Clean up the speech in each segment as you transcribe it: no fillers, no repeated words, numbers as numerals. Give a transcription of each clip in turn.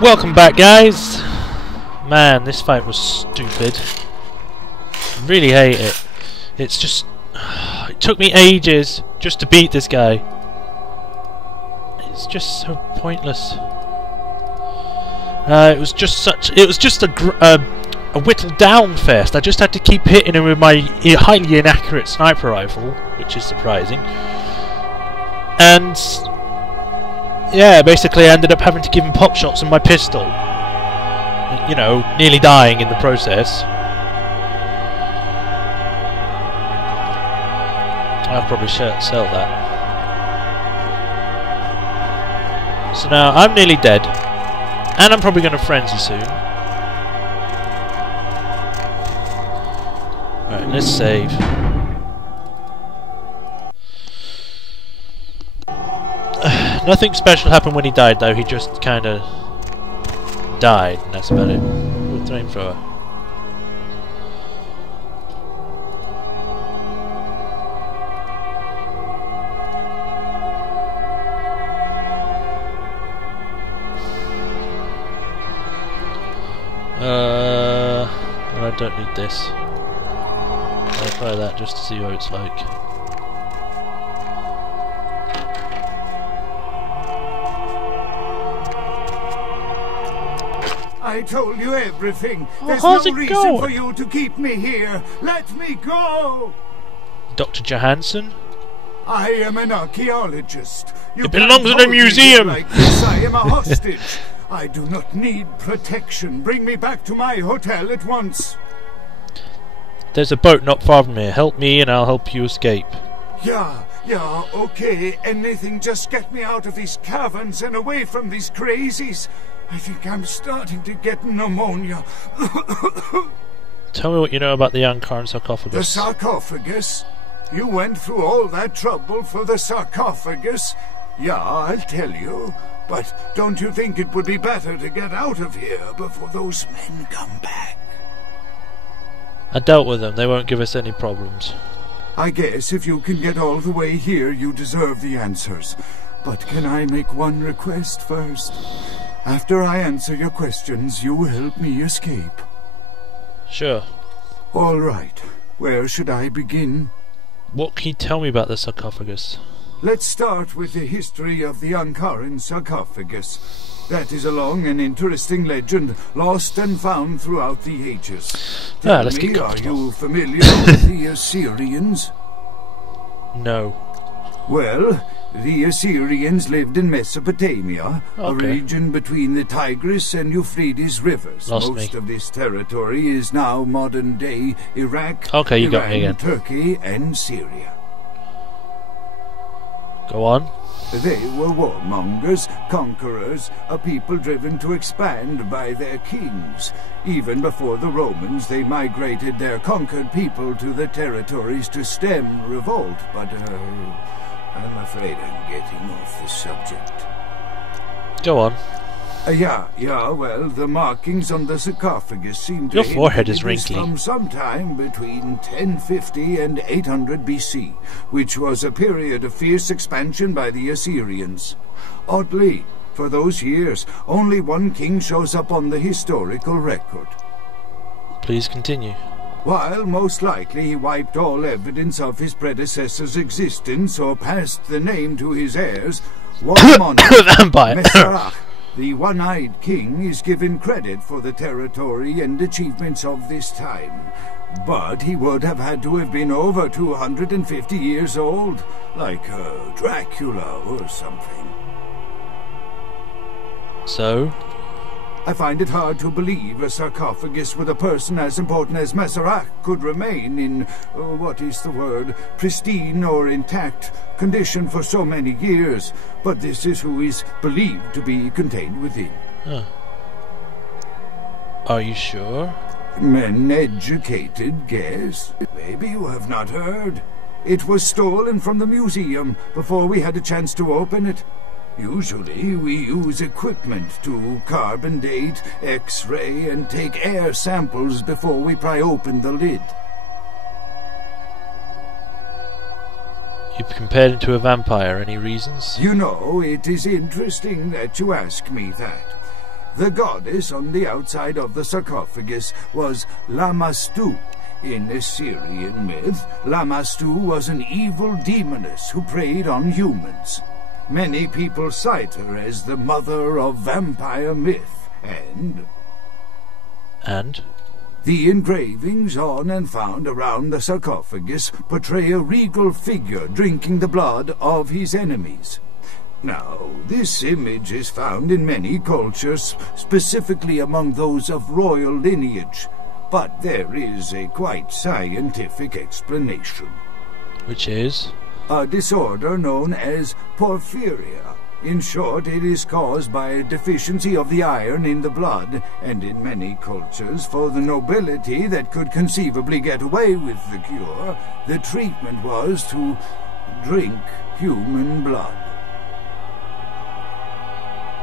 Welcome back, guys. Man, this fight was stupid. Really hate it. It's just... it took me ages just to beat this guy. It's just so pointless. It was just a whittled down fest. I just had to keep hitting him with my highly inaccurate sniper rifle, which is surprising. And yeah, basically I ended up having to give him pop shots with my pistol. You know, nearly dying in the process. I'll probably sell that. So now I'm nearly dead, and I'm probably going to frenzy soon. Alright, let's save. Nothing special happened when he died, though. He just kind of died, and that's about it. Ooh, flamethrower. I don't need this. I'll try that just to see what it's like. I told you everything. There's how's no it reason going? for you to keep me here. Let me go. Dr. Johansen? I am an archaeologist. It belongs in a museum. Like this, I am a hostage. I do not need protection. Bring me back to my hotel at once. There's a boat not far from here. Help me and I'll help you escape. Yeah, okay. Anything, just get me out of these caverns and away from these crazies. I think I'm starting to get pneumonia. Tell me what you know about the Johansen The sarcophagus. sarcophagus? You went through all that trouble for the sarcophagus? Yeah, I'll tell you. But don't you think it would be better to get out of here before those men come back? I dealt with them. They won't give us any problems. I guess if you can get all the way here, you deserve the answers. But can I make one request first? After I answer your questions, you will help me escape. Sure. All right. Where should I begin? What can you tell me about the sarcophagus? Let's start with the history of the Johansen sarcophagus. That is a long and interesting legend, lost and found throughout the ages. Tell let's me, get are comfortable. you familiar with the Assyrians? No. Well, the Assyrians lived in Mesopotamia, a Okay. region between the Tigris and Euphrates rivers. Lost Most me. of this territory is now modern-day Iraq, Okay, you Iran, got me again. Turkey, and Syria. Go on. They were warmongers, conquerors, a people driven to expand by their kings. Even before the Romans, they migrated their conquered people to the territories to stem revolt, but I'm afraid I'm getting off the subject. Go on. Well, the markings on the sarcophagus seem to Your hint forehead that is it wrinkly. from sometime between 1050 and 800 BC, which was a period of fierce expansion by the Assyrians. Oddly, for those years, only one king shows up on the historical record. Please continue. While most likely he wiped all evidence of his predecessor's existence or passed the name to his heirs, one monarch, Vampire. Masquerade, the one-eyed king, is given credit for the territory and achievements of this time. But he would have had to have been over 250 years old, like Dracula or something. So? I find it hard to believe a sarcophagus with a person as important as Masquerade could remain in, pristine or intact condition for so many years, but this is who is believed to be contained within. Huh. Are you sure? Men educated guess. Maybe you have not heard. It was stolen from the museum before we had a chance to open it. Usually we use equipment to carbon date, X-ray, and take air samples before we pry open the lid. You compared him to a vampire. Any reasons? You know, it is interesting that you ask me that. The goddess on the outside of the sarcophagus was Lamastu. In Assyrian myth, Lamastu was an evil demoness who preyed on humans. Many people cite her as the mother of vampire myth, And? The engravings on and found around the sarcophagus portray a regal figure drinking the blood of his enemies. Now, this image is found in many cultures, specifically among those of royal lineage, but there is a quite scientific explanation. Which is? A disorder known as porphyria. In short, it is caused by a deficiency of the iron in the blood, and in many cultures, for the nobility that could conceivably get away with the cure, the treatment was to drink human blood.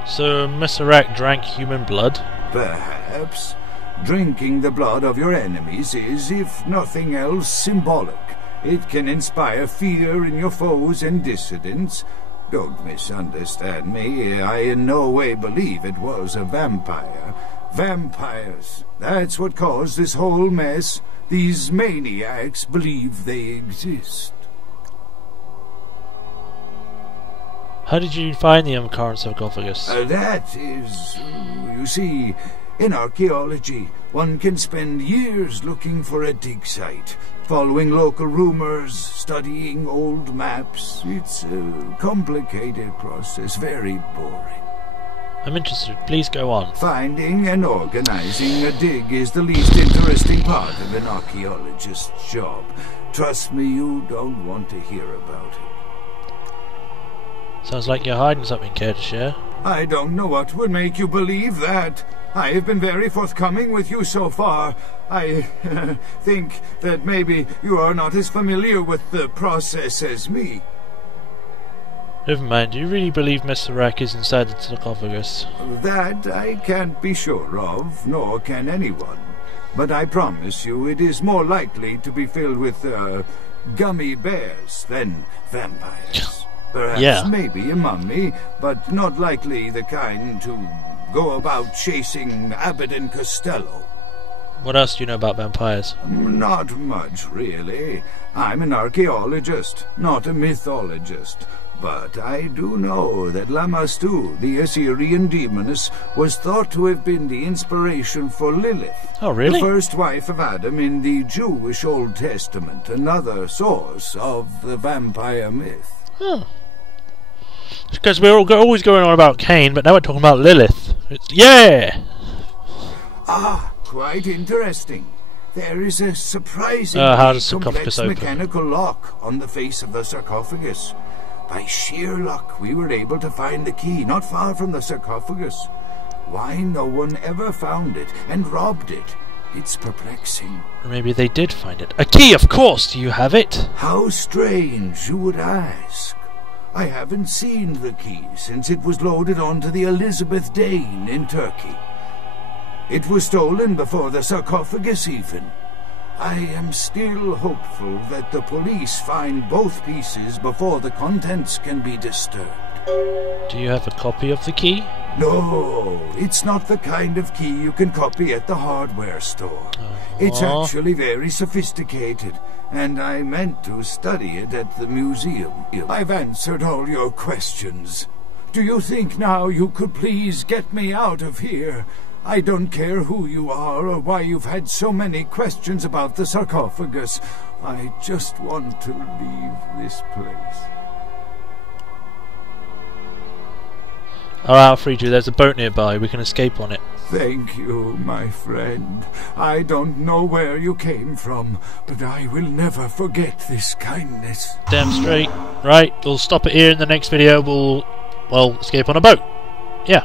So Masquerade drank human blood? Perhaps. Drinking the blood of your enemies is, if nothing else, symbolic. It can inspire fear in your foes and dissidents. Don't misunderstand me. I in no way believe it was a vampire. Vampires. That's what caused this whole mess. These maniacs believe they exist. How did you find the current sarcophagus? That is, you see, in archaeology, one can spend years looking for a dig site, following local rumors, studying old maps. It's a complicated process, very boring. I'm interested. Please go on. Finding and organizing a dig is the least interesting part of an archaeologist's job. Trust me, you don't want to hear about it. Sounds like you're hiding something. Care to share? I don't know what would make you believe that. I have been very forthcoming with you so far. I think that maybe you are not as familiar with the process as me. Never mind. Do you really believe Mr. Rack is inside the sarcophagus? That I can't be sure of, nor can anyone. But I promise you it is more likely to be filled with gummy bears than vampires. Perhaps maybe a mummy, but not likely the kind to go about chasing Abbott and Costello. What else do you know about vampires? Not much, really. I'm an archaeologist, not a mythologist. But I do know that Lamastu, the Assyrian demoness, was thought to have been the inspiration for Lilith. Oh, really? The first wife of Adam in the Jewish Old Testament, another source of the vampire myth. Huh. Because we're always going on about Cain, but now we're talking about Lilith. Yeah! Ah, quite interesting. There is a surprisingly complex mechanical lock on the face of the sarcophagus. By sheer luck, we were able to find the key not far from the sarcophagus. Why no one ever found it and robbed it? It's perplexing. Or maybe they did find it. A key, of course! Do you have it? How strange, you would ask. I haven't seen the key since it was loaded onto the Elizabeth Dane in Turkey. It was stolen before the sarcophagus even. I am still hopeful that the police find both pieces before the contents can be disturbed. Do you have a copy of the key? No, it's not the kind of key you can copy at the hardware store. It's actually very sophisticated, and I meant to study it at the museum. I've answered all your questions. Do you think now you could please get me out of here? I don't care who you are or why you've had so many questions about the sarcophagus. I just want to leave this place. Alright, I'll free you. There's a boat nearby. We can escape on it. Thank you, my friend. I don't know where you came from, but I will never forget this kindness. Damn straight. Right, we'll stop it here. In the next video, we'll escape on a boat. Yeah.